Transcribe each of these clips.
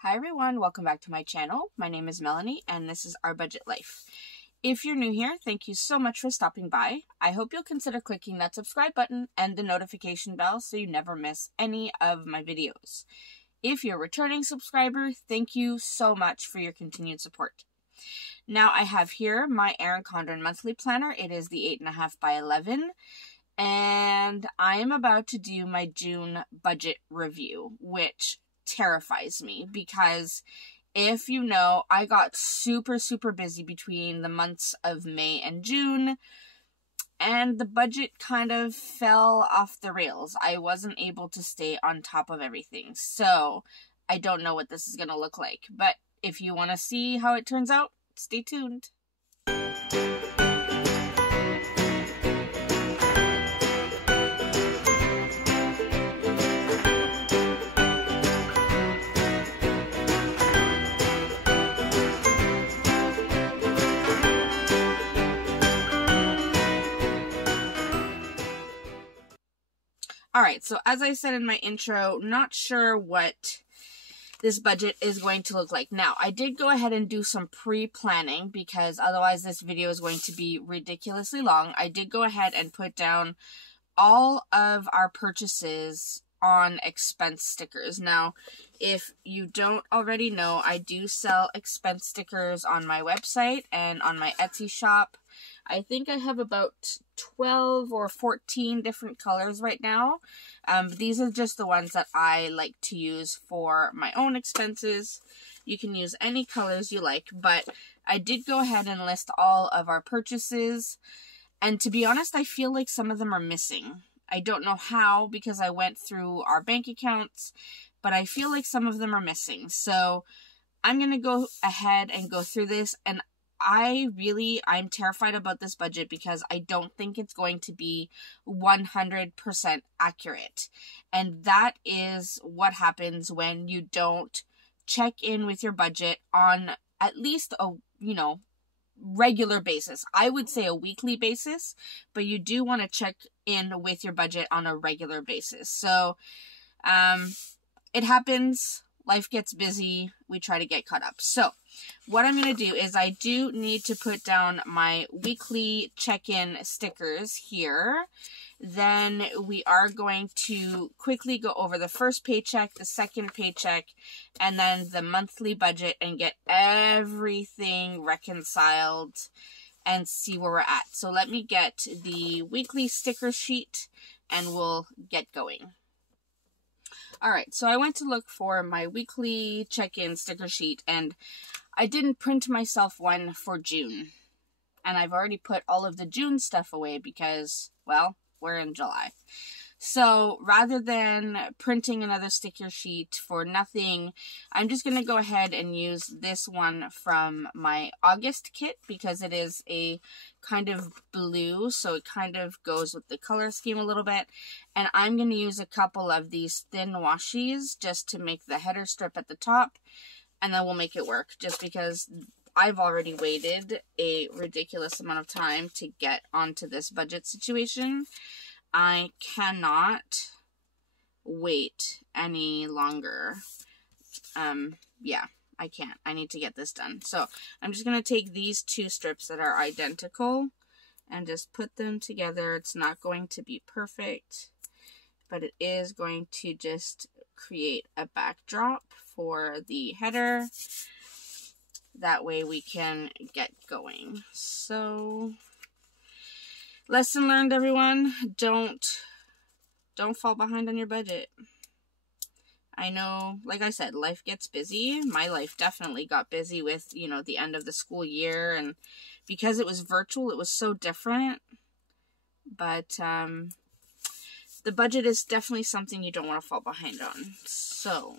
Hi everyone, welcome back to my channel. My name is Melanie and this is Our Budget Life. If you're new here, thank you so much for stopping by. I hope you'll consider clicking that subscribe button and the notification bell so you never miss any of my videos. If you're a returning subscriber, thank you so much for your continued support. Now I have here my Erin Condren monthly planner. It is the 8.5 by 11. And I am about to do my June budget review, which terrifies me because if you know, I got super busy between the months of May and June, and the budget kind of fell off the rails. I wasn't able to stay on top of everything, so I don't know what this is going to look like. But if you want to see how it turns out, stay tuned. Alright, so as I said in my intro, not sure what this budget is going to look like. Now, I did go ahead and do some pre-planning because otherwise this video is going to be ridiculously long. I did go ahead and put down all of our purchases on expense stickers. Now, if you don't already know, I do sell expense stickers on my website and on my Etsy shop. I think I have about 12 or 14 different colors right now. These are just the ones that I like to use for my own expenses. You can use any colors you like, but I did go ahead and list all of our purchases. And to be honest, I feel like some of them are missing. I don't know how because I went through our bank accounts, but I feel like some of them are missing. So I'm going to go ahead and go through this, and I'm terrified about this budget because I don't think it's going to be 100% accurate. And that is what happens when you don't check in with your budget on at least a, regular basis. I would say a weekly basis, but you do want to check in with your budget on a regular basis. So, it happens. Life gets busy. We try to get caught up. So what I'm going to do is I do need to put down my weekly check-in stickers here. Then we are going to quickly go over the first paycheck, the second paycheck, and then the monthly budget and get everything reconciled and see where we're at. So let me get the weekly sticker sheet and we'll get going. Alright, so I went to look for my weekly check-in sticker sheet, and I didn't print myself one for June. And I've already put all of the June stuff away because, well, we're in July. So rather than printing another sticker sheet for nothing, I'm just going to go ahead and use this one from my August kit because it is a kind of blue, so it kind of goes with the color scheme a little bit. And I'm going to use a couple of these thin washies just to make the header strip at the top, and then we'll make it work just because I've already waited a ridiculous amount of time to get onto this budget situation. I cannot wait any longer. Yeah, I can't. I need to get this done. So I'm just going to take these two strips that are identical and just put them together. It's not going to be perfect, but it is going to just create a backdrop for the header. That way we can get going. So lesson learned, everyone. Don't fall behind on your budget. I know, like I said, life gets busy. My life definitely got busy with, the end of the school year, and because it was virtual, it was so different. But the budget is definitely something you don't want to fall behind on. So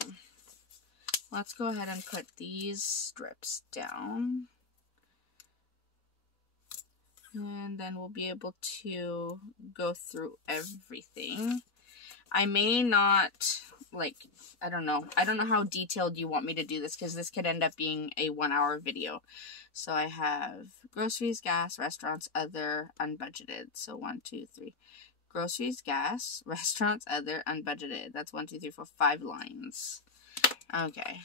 let's go ahead and put these strips down. And then we'll be able to go through everything. I may not, I don't know how detailed you want me to do this because this could end up being a 1-hour video. So I have groceries, gas, restaurants, other, unbudgeted. So 1, 2, 3. Groceries, gas, restaurants, other, unbudgeted. That's 1, 2, 3, 4, 5 lines. Okay,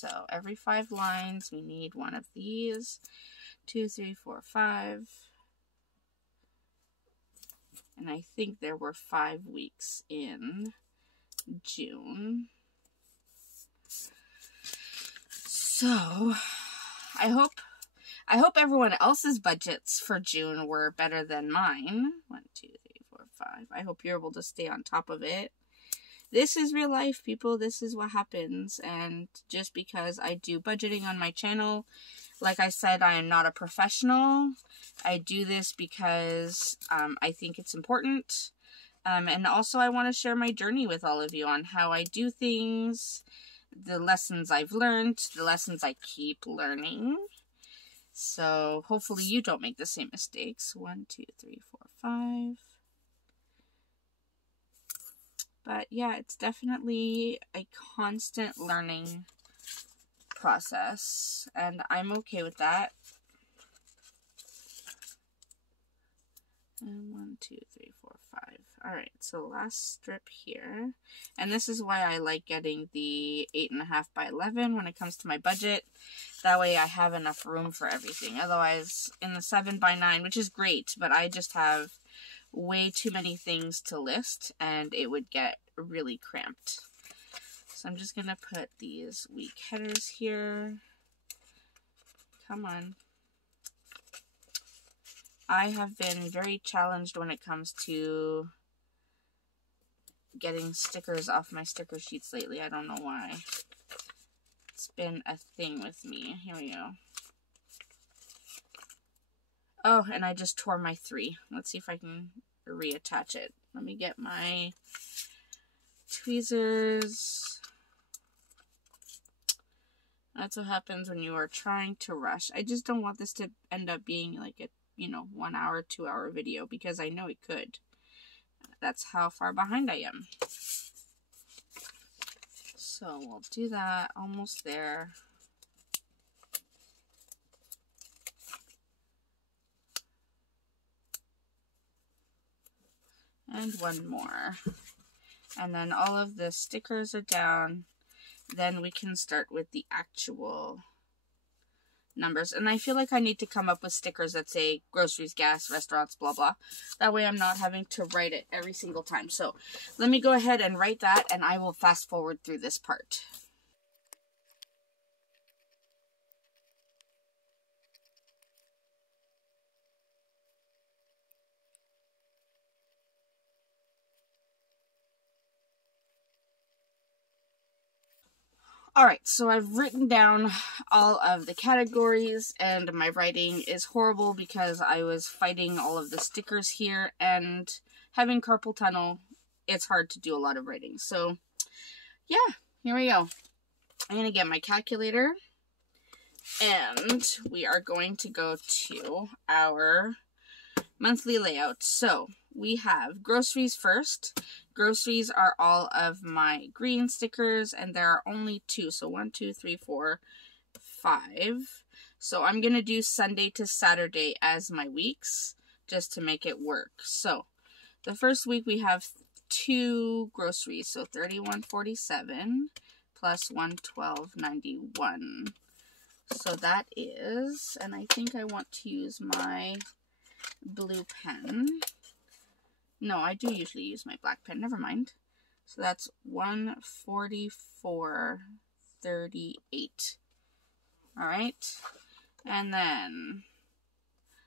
So every 5 lines, we need one of these. 2, 3, 4, 5. And I think there were 5 weeks in June. So I hope everyone else's budgets for June were better than mine. 1, 2, 3, 4, 5. I hope you're able to stay on top of it. This is real life, people. This is what happens. And just because I do budgeting on my channel, like I said, I am not a professional. I do this because I think it's important. And also I want to share my journey with all of you on how I do things, the lessons I've learned, the lessons I keep learning. So hopefully you don't make the same mistakes. 1, 2, 3, 4, 5. But yeah, it's definitely a constant learning process, and I'm okay with that. And 1, 2, 3, 4, 5. Alright, so last strip here. And this is why I like getting the 8.5 by 11 when it comes to my budget. That way I have enough room for everything. Otherwise, in the 7 by 9, which is great, but I just have way too many things to list, and it would get really cramped. So I'm just going to put these week headers here. Come on. I have been very challenged when it comes to getting stickers off my sticker sheets lately. I don't know why. It's been a thing with me. Here we go. Oh, and I just tore my 3. Let's see if I can reattach it. Let me get my tweezers. That's what happens when you are trying to rush. I just don't want this to end up being like a 1 hour, 2 hour video, because I know it could. That's how far behind I am. So we'll do that. Almost there. And one more. And then all of the stickers are down. Then we can start with the actual numbers. And I feel like I need to come up with stickers that say groceries, gas, restaurants, blah, blah. That way I'm not having to write it every single time. So let me go ahead and write that, and I will fast forward through this part. Alright, so I've written down all of the categories, and my writing is horrible because I was fighting all of the stickers here, and having carpal tunnel, it's hard to do a lot of writing. So, yeah, here we go. I'm going to get my calculator, and we are going to go to our monthly layout. So, we have groceries first. Groceries are all of my green stickers, and there are only 2. So 1, 2, 3, 4, 5. So I'm going to do Sunday to Saturday as my weeks, just to make it work. So the first week we have 2 groceries. So $31.47 plus $112.91. So that is, and I think I want to use my blue pen. No, I do usually use my black pen. Never mind. So that's $144.38. Alright. And then,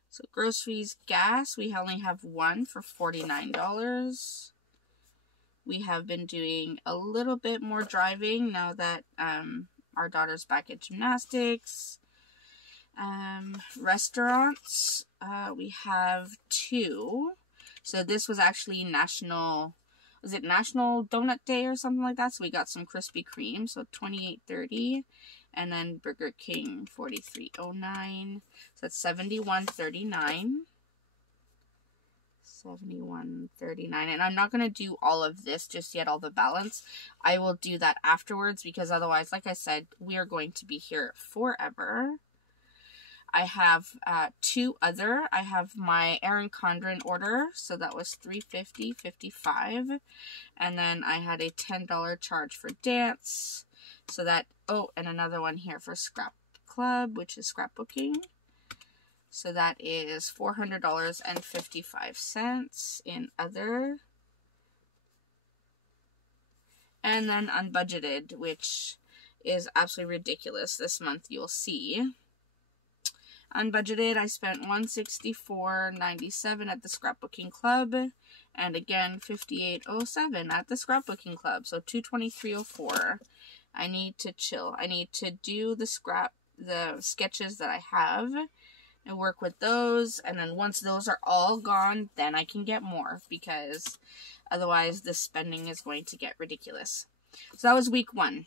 so groceries, gas, we only have 1 for $49. We have been doing a little bit more driving now that our daughter's back at gymnastics. Restaurants, we have 2. So this was actually National Donut Day or something like that? So we got some Krispy Kreme, so $28.30, and then Burger King $43.09. So that's $71.39. $71.39. And I'm not going to do all of this just yet, all the balance. I will do that afterwards, because otherwise, like I said, we are going to be here forever. I have 2 other. I have my Erin Condren order, so that was $350.55, and then I had a $10 charge for dance, So that, oh, and another one here for Scrap Club, which is scrapbooking. So that is $400.55 in other. And then unbudgeted, which is absolutely ridiculous this month, you'll see. Unbudgeted, I spent $164.97 at the Scrapbooking Club, and again $58.07 at the Scrapbooking Club, so $223.04. I need to chill. I need to do the sketches that I have and work with those, and then once those are all gone, then I can get more, because otherwise the spending is going to get ridiculous. So that was week 1.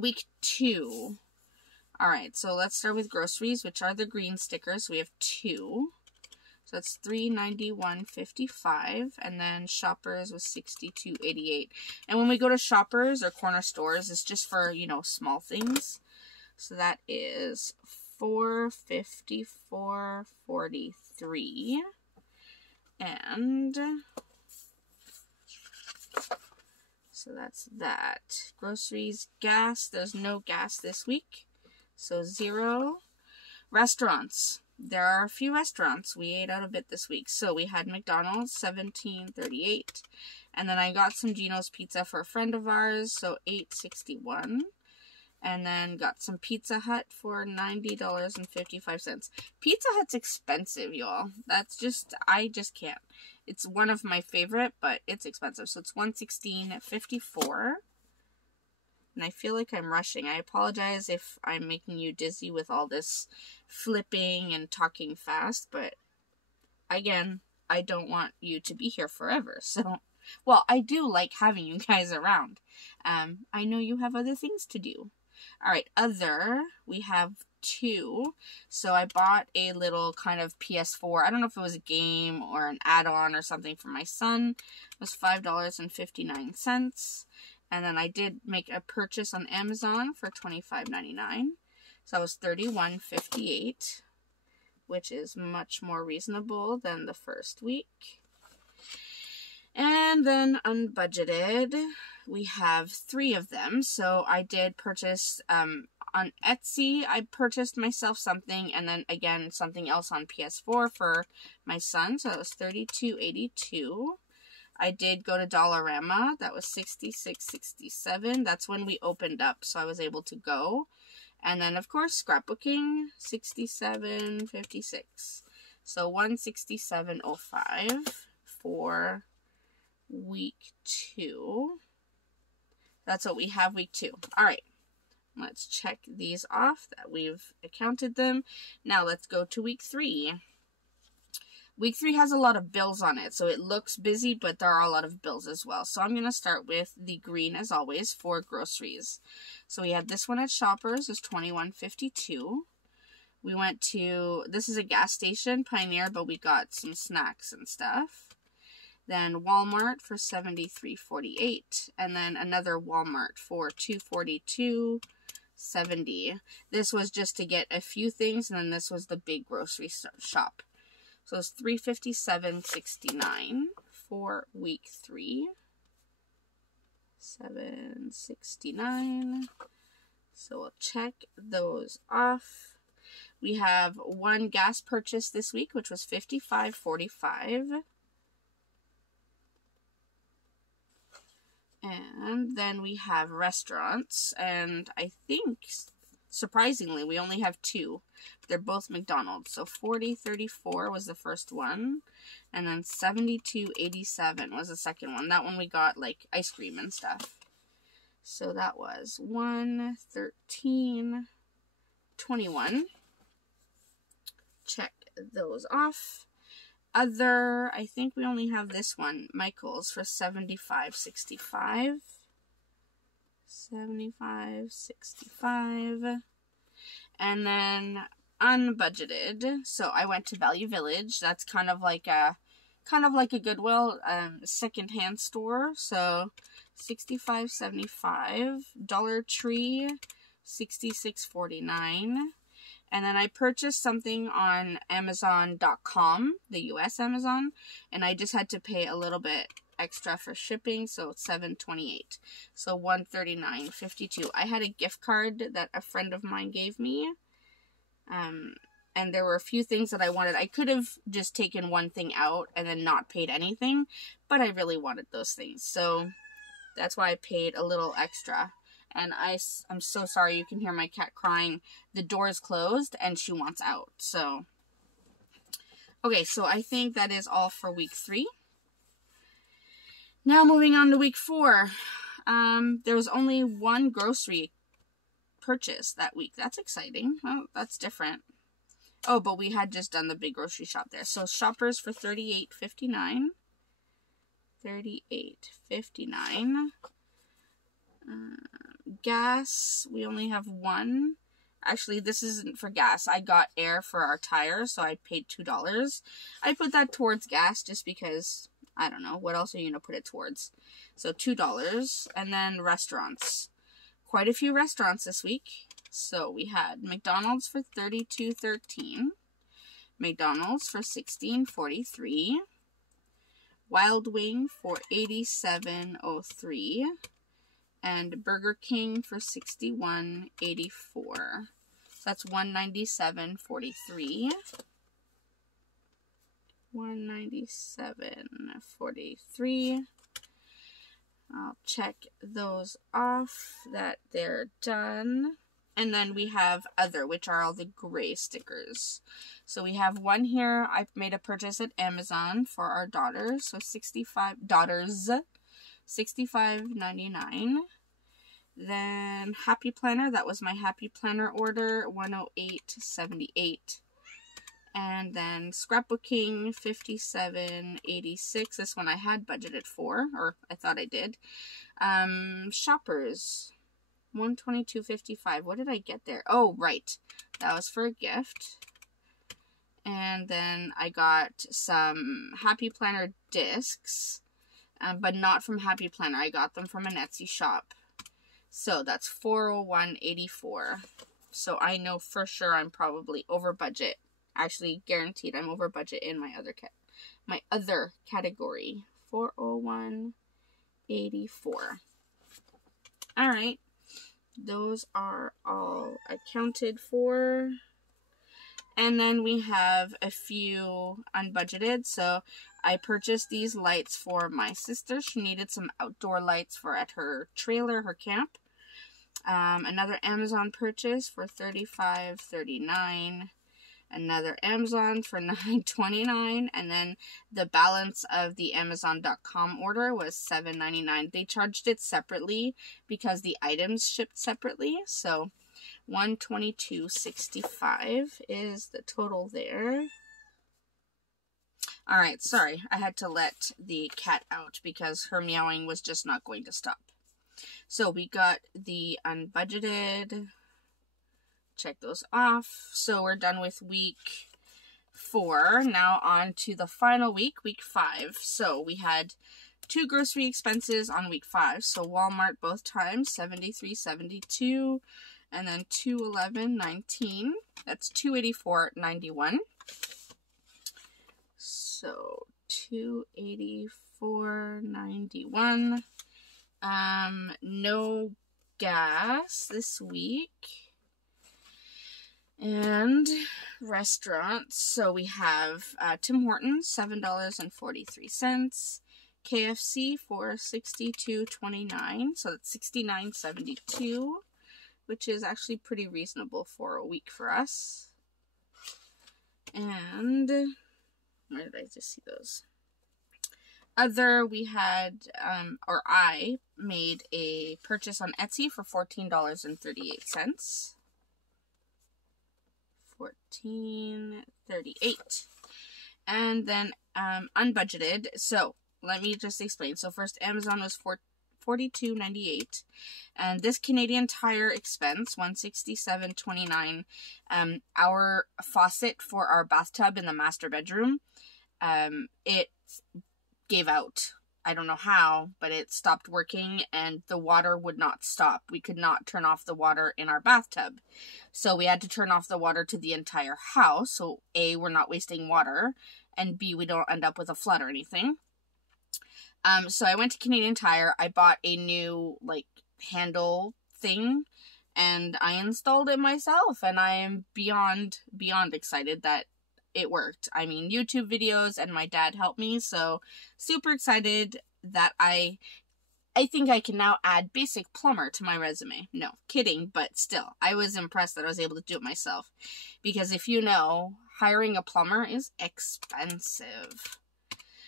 Week 2. Alright, so let's start with groceries, which are the green stickers. We have 2. So that's $391.55, and then Shoppers was $62.88. And when we go to Shoppers or corner stores, it's just for, you know, small things. So that is $454.43. And so that's that. Groceries, gas, there's no gas this week. So 0. Restaurants. There are a few restaurants. We ate out a bit this week. So we had McDonald's, $17.38. And then I got some Gino's Pizza for a friend of ours, so $8.61. And then got some Pizza Hut for $90.55. Pizza Hut's expensive, y'all. That's just, I just can't. It's one of my favorite, but it's expensive. So it's $116.54. And I feel like I'm rushing. I apologize if I'm making you dizzy with all this flipping and talking fast, but again, I don't want you to be here forever. So, well, I do like having you guys around. I know you have other things to do. All right, other, we have 2. So I bought a little kind of PS4. I don't know if it was a game or an add-on or something for my son. It was $5.59. And then I did make a purchase on Amazon for $25.99. So that was $31.58, which is much more reasonable than the first week. And then unbudgeted, we have 3 of them. So I did purchase on Etsy. I purchased myself something, and then again something else on PS4 for my son. So it was $32.82. I did go to Dollarama. That was $66.67. That's when we opened up, so I was able to go. And then, of course, scrapbooking, $67.56. So $167.05 for week 2. That's what we have week 2. All right. Let's check these off that we've accounted them. Now let's go to week 3. Week 3 has a lot of bills on it, so it looks busy, but there are a lot of bills as well. So I'm going to start with the green, as always, for groceries. So we had this one at Shoppers, it was $21.52. We went to, this is a gas station, Pioneer, but we got some snacks and stuff. Then Walmart for $73.48, and then another Walmart for $242.70. This was just to get a few things, and then this was the big grocery shop. So it's $357.69 for week 3. $769. So we'll check those off. We have one gas purchase this week, which was $55.45. And then we have restaurants, and I think, surprisingly, we only have 2. They're both McDonald's. So $40.34 was the first one, and then $72.87 was the second one. That one we got, like, ice cream and stuff. So that was $113.21. Check those off. Other, I think we only have this one, Michael's, for $75.65. $75.65. And then unbudgeted. So I went to Value Village. That's kind of like a Goodwill, secondhand store. So $65.75. Dollar Tree, $66.49. And then I purchased something on Amazon.com, the US Amazon, and I just had to pay a little bit extra for shipping, so $7.28. So $139.52. I had a gift card that a friend of mine gave me. And there were a few things that I wanted. I could have just taken one thing out and then not paid anything, but I really wanted those things. So that's why I paid a little extra. And I'm so sorry, you can hear my cat crying. The door is closed and she wants out. So, okay, so I think that is all for week 3. Now moving on to week 4. There was only one grocery purchase that week. That's exciting. Well, that's different. Oh, but we had just done the big grocery shop there. So Shoppers for $38.59. $38.59. Gas, we only have one. Actually, this isn't for gas. I got air for our tires, so I paid $2. I put that towards gas just because, I don't know, what else are you going to put it towards? So $2. And then restaurants. Quite a few restaurants this week. So we had McDonald's for $32.13. McDonald's for $16.43. Wild Wing for $87.03. And Burger King for $61.84. So that's $197.43. $197.43. I'll check those off that they're done. And then we have other, which are all the gray stickers. So we have one here. I made a purchase at Amazon for our daughters. So $65.99. Then Happy Planner. That was my Happy Planner order. $108.78. And then Scrapbooking, $57.86. This one I had budgeted for, or I thought I did. Shoppers, $122.55. What did I get there? Oh, right. That was for a gift. And then I got some Happy Planner discs, but not from Happy Planner. I got them from an Etsy shop. So that's $401.84. So I know for sure I'm probably over budget. Actually, guaranteed I'm over budget in my other category. $401.84. All right. Those are all accounted for. And then we have a few unbudgeted. So I purchased these lights for my sister. She needed some outdoor lights for at her trailer, her camp. Another Amazon purchase for $35.39. Another Amazon for $9.29, and then the balance of the Amazon.com order was $7.99. They charged it separately because the items shipped separately, so $122.65 is the total there. Alright, sorry, I had to let the cat out because her meowing was just not going to stop. So we got the unbudgeted. Check those off. So we're done with week 4. Now on to the final week, week 5. So we had 2 grocery expenses on week 5. So Walmart both times, $73.72, and then $211.19. That's $284.91. So $284.91. No gas this week. And restaurants, so we have Tim Hortons, $7.43, KFC for $62.29, so that's $69.72, which is actually pretty reasonable for a week for us. And where did I just see those? Other, we had, I made a purchase on Etsy for $14.38. $14.38. And then unbudgeted. So let me just explain. So first, Amazon was $42.98, and this Canadian Tire expense $167.29. Our faucet for our bathtub in the master bedroom, it gave out. I don't know how, but it stopped working and the water would not stop. We could not turn off the water in our bathtub. So we had to turn off the water to the entire house. So A, we're not wasting water, and B, we don't end up with a flood or anything. So I went to Canadian Tire. I bought a new, like, handle thing, and I installed it myself, and I am beyond excited that it worked. I mean, YouTube videos and my dad helped me, so super excited that I think I can now add basic plumber to my resume. No, kidding, but still, I was impressed that I was able to do it myself. Because if you know, hiring a plumber is expensive.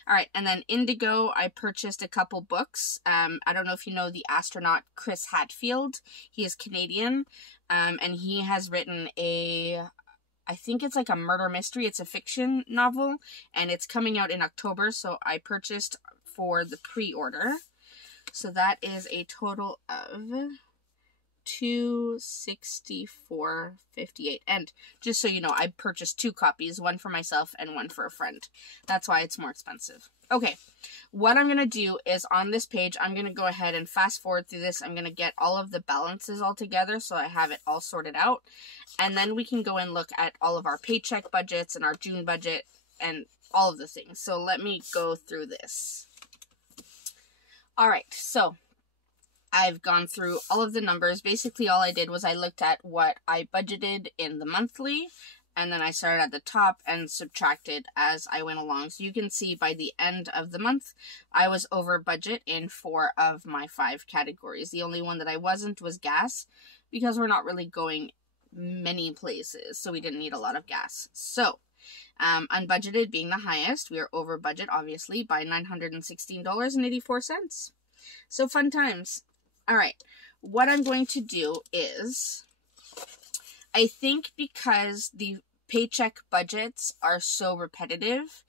Alright, and then Indigo, I purchased a couple books. I don't know if you know the astronaut Chris Hadfield. He is Canadian, and he has written I think it's like a murder mystery. It's a fiction novel, and it's coming out in October, so I purchased for the pre-order. So that is a total of $264.58. And just so you know, I purchased 2 copies, one for myself and one for a friend. That's why it's more expensive. Okay, what I'm going to do is on this page, I'm going to go ahead and fast forward through this. I'm going to get all of the balances all together so I have it all sorted out. And then we can go and look at all of our paycheck budgets and our June budget and all of the things. So let me go through this. Alright, so I've gone through all of the numbers. Basically, all I did was I looked at what I budgeted in the monthly, and then I started at the top and subtracted as I went along. So you can see by the end of the month, I was over budget in 4 of my 5 categories. The only one that I wasn't was gas, because we're not really going many places, so we didn't need a lot of gas. So, unbudgeted being the highest, we are over budget, obviously, by $916.84. So, fun times. Alright, what I'm going to do is, I think because the paycheck budgets are so repetitive,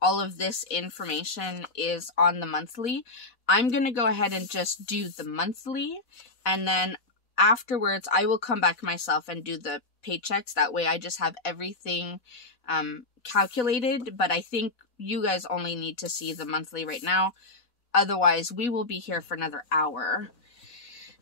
all of this information is on the monthly. I'm going to go ahead and just do the monthly, and then afterwards, I will come back myself and do the paychecks. That way I just have everything calculated, but I think you guys only need to see the monthly right now. Otherwise, we will be here for another hour.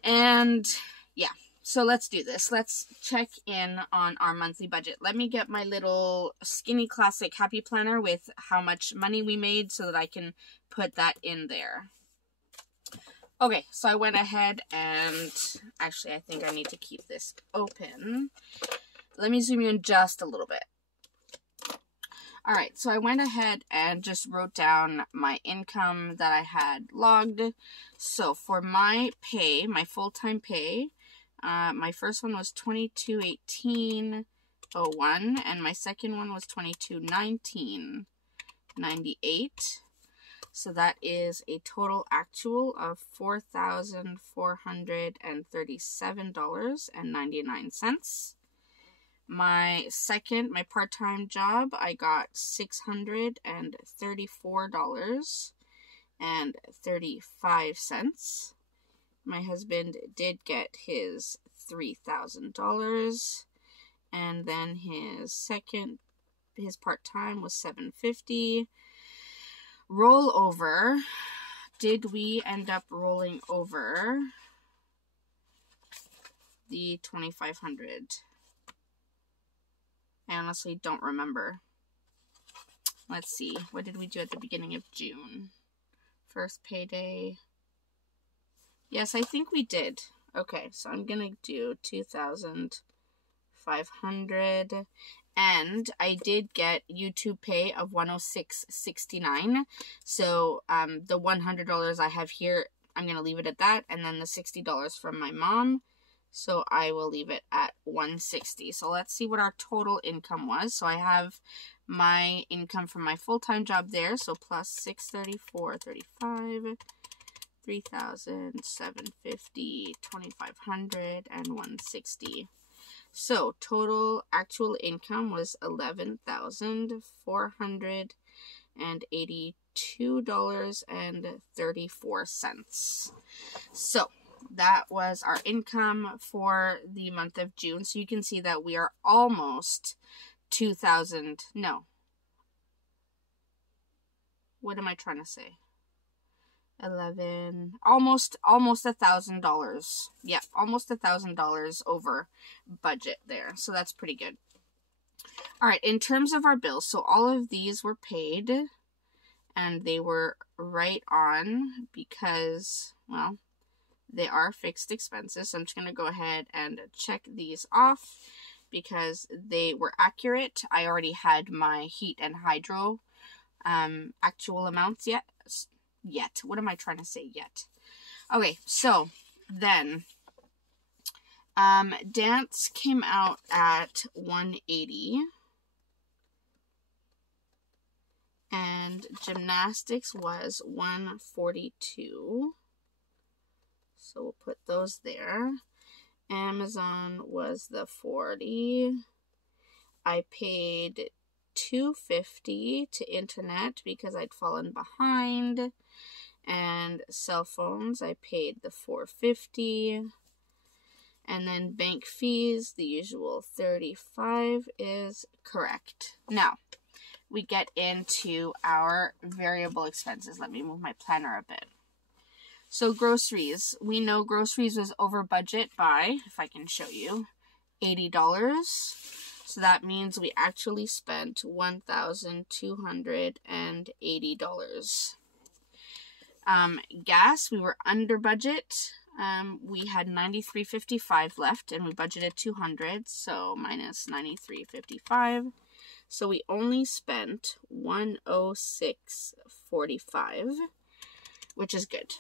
And yeah, so let's do this. Let's check in on our monthly budget. Let me get my little Skinny Classic Happy Planner with how much money we made so that I can put that in there. Okay, so I went ahead and, actually I think I need to keep this open. Let me zoom in just a little bit. Alright, so I went ahead and just wrote down my income that I had logged. So for my pay, my full-time pay, my first one was $22.18.01, and my second one was $22.19.98. So that is a total actual of $4,437.99. My part-time job, I got $634.35. My husband did get his $3,000, and then his part-time was $750. Rollover, did we end up rolling over the $2,500? I honestly don't remember. Let's see. What did we do at the beginning of June? First payday. Yes, I think we did. Okay, so I'm going to do $2,500. And I did get YouTube pay of $106.69. So the $100 I have here, I'm going to leave it at that. And then the $60 from my mom. So I will leave it at $160. So let's see what our total income was. So I have my income from my full-time job there. So plus $634.35, $3,750, $2,500, and $160. So total actual income was $11,482.34. So that was our income for the month of June. So you can see that we are almost 2,000. No. What am I trying to say? 11, almost $1,000. Yeah, almost $1,000 over budget there. So that's pretty good. All right, in terms of our bills, so all of these were paid. and they were right on because, well, they are fixed expenses. So I'm just going to go ahead and check these off because they were accurate. I already had my heat and hydro actual amounts yet. What am I trying to say yet? Okay, so then dance came out at $180. And gymnastics was $142. So we'll put those there. Amazon was the $40. I paid $250 to internet because I'd fallen behind. And cell phones, I paid the $450. And then bank fees, the usual $35 is correct. Now, we get into our variable expenses. Let me move my planner a bit. So groceries. We know groceries was over budget by, if I can show you, $80. So that means we actually spent $1,280. Gas, we were under budget. We had $93.55 left and we budgeted $200, so minus $93.55. So we only spent $106.45, which is good.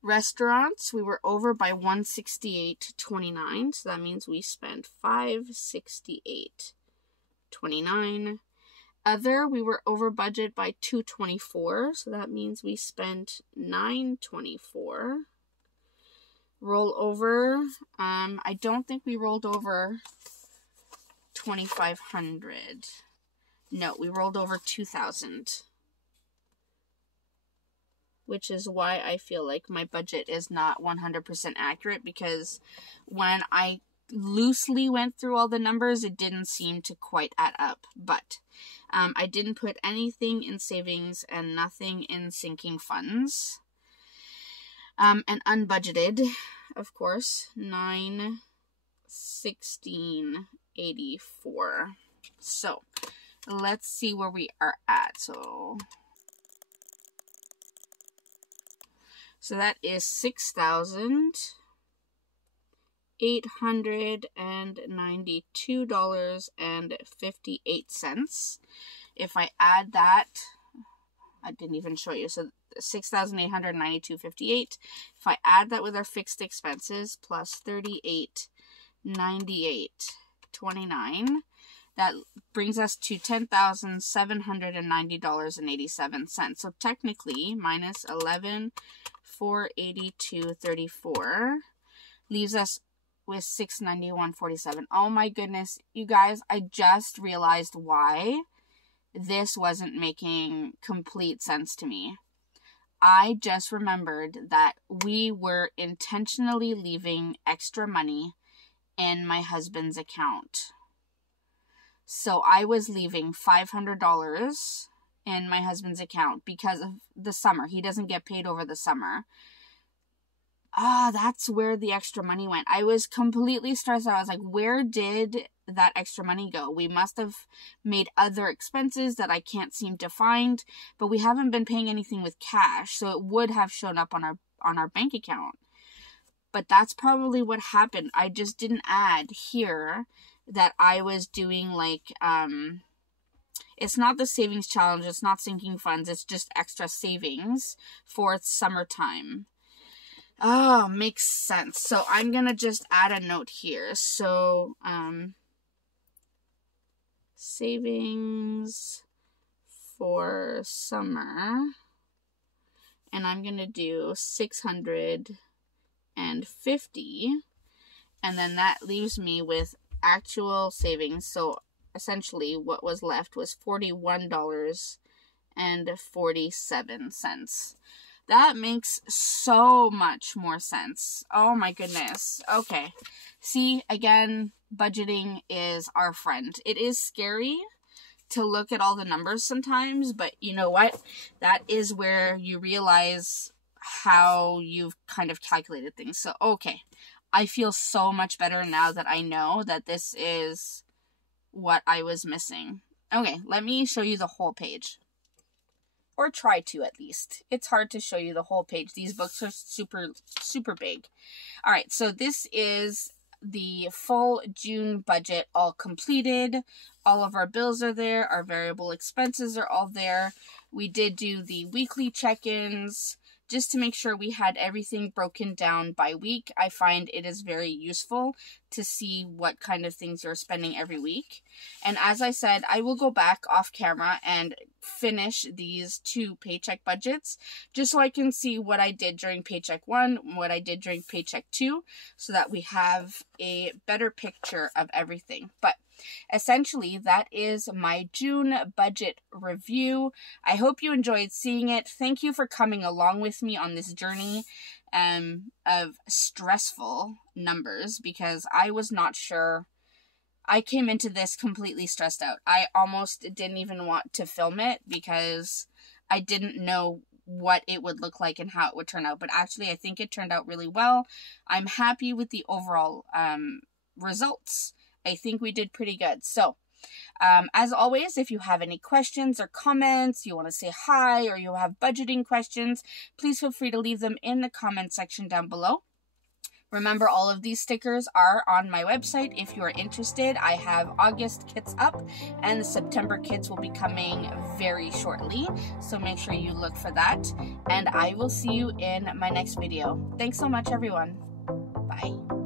Restaurants, we were over by $168.29, so that means we spent $568.29. Other, we were over budget by $224, so that means we spent $924. Rollover, I don't think we rolled over $2,500. No, we rolled over $2,000. Which is why I feel like my budget is not 100% accurate, because when I loosely went through all the numbers, it didn't seem to quite add up. But I didn't put anything in savings and nothing in sinking funds. And unbudgeted, of course, $916.84. So let's see where we are at. So that is $6,892.58. If I add that, I didn't even show you. So $6,892.58. If I add that with our fixed expenses plus $38.98.29, that brings us to $10,790.87. So technically, minus $11,482.34 leaves us with $691.47. Oh my goodness, you guys, I just realized why this wasn't making complete sense to me. I just remembered that we were intentionally leaving extra money in my husband's account. So I was leaving $500 in my husband's account because of the summer. He doesn't get paid over the summer. That's where the extra money went. I was completely stressed out. I was like, where did that extra money go? We must have made other expenses that I can't seem to find, but we haven't been paying anything with cash, so it would have shown up on our bank account. But that's probably what happened. I just didn't add here that I was doing like, it's not the savings challenge, it's not sinking funds, it's just extra savings for summertime. Oh, makes sense. So I'm going to just add a note here. So, savings for summer. And I'm going to do 650. And then that leaves me with actual savings. So essentially what was left was $41.47. That makes so much more sense. Oh my goodness. Okay. See, again, budgeting is our friend. It is scary to look at all the numbers sometimes, but you know what? That is where you realize how you've kind of calculated things. So, okay. I feel so much better now that I know that this is what I was missing. Okay, let me show you the whole page. or try to at least. It's hard to show you the whole page. These books are super big. All right, so this is the full June budget all completed. All of our bills are there. Our variable expenses are all there. We did do the weekly check-ins just to make sure we had everything broken down by week. I find it is very useful to see what kind of things you're spending every week. And as I said, I will go back off camera and finish these 2 paycheck budgets just so I can see what I did during paycheck 1, what I did during paycheck 2, so that we have a better picture of everything. But essentially, that is my June budget review. I hope you enjoyed seeing it. Thank you for coming along with me on this journey of stressful numbers, because I was not sure. I came into this completely stressed out. I almost didn't even want to film it because I didn't know what it would look like and how it would turn out. But actually, I think it turned out really well. I'm happy with the overall results. I think we did pretty good. So, as always, if you have any questions or comments, you want to say hi, or you have budgeting questions, please feel free to leave them in the comment section down below. Remember, all of these stickers are on my website if you are interested. I have August kits up, and the September kits will be coming very shortly. So make sure you look for that. And I will see you in my next video. Thanks so much, everyone. Bye.